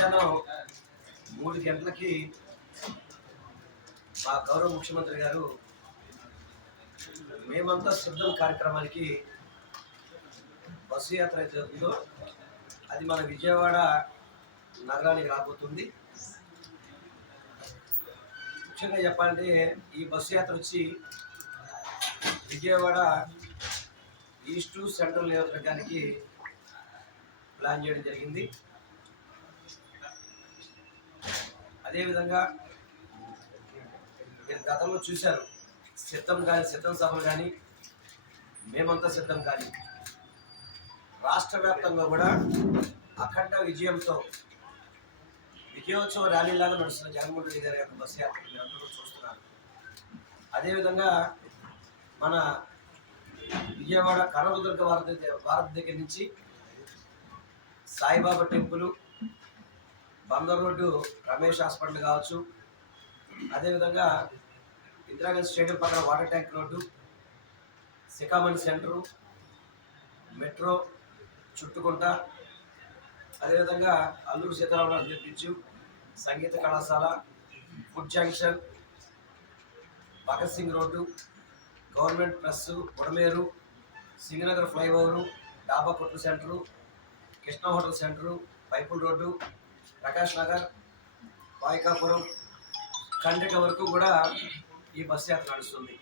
మధ్యాహ్నం 3 గంటలకి మా గౌరవ ముఖ్యమంత్రి గారు మేమంతా సిద్ధం కార్యక్రమానికి బస్సు యాత్ర అయితే ఉందో అది మన విజయవాడ నగరానికి రాబోతుంది. ముఖ్యంగా చెప్పాలంటే ఈ బస్సు యాత్ర వచ్చి విజయవాడ ఈస్టు సెంట్రల్ నియోజకవర్గానికి ప్లాన్ చేయడం జరిగింది. అదేవిధంగా మీరు గతంలో చూశారు, సిద్ధం సభలు కానీ మేమంతా సిద్ధం కానీ రాష్ట్ర వ్యాప్తంగా కూడా అఖండ విజయంతో విజయోత్సవ ర్యాలీలాగా నడుస్తున్న జగన్మోహన్ రెడ్డి గారి యొక్క బస్సు యాత్ర మీరు అందరూ చూస్తున్నారు. అదేవిధంగా మన విజయవాడ కనకదుర్గ భారత్ దగ్గర నుంచి Saibaba temple, Bandar road Ramesh hospital కావచ్చు, అదేవిధంగా ఇందిరాగాంధీ స్టేడియం పక్కన water tank road, Sikamani centre, metro చుట్టుకుంట, అదేవిధంగా అల్లూరు సీతారామరాజు బ్రిడ్జ్, సంగీత కళాశాల, food junction, Bhagat Singh road, government press, Budameru, Singnagar flyover, డాబా కొట్టు సెంటరు, కృష్ణ హోటల్ సెంటరు, పైపుల్ రోడ్డు, ప్రకాష్ నగర్, వాయికాపురం, ఖండిక వరకు కూడా ఈ బస్సు యాత్ర నడుస్తుంది.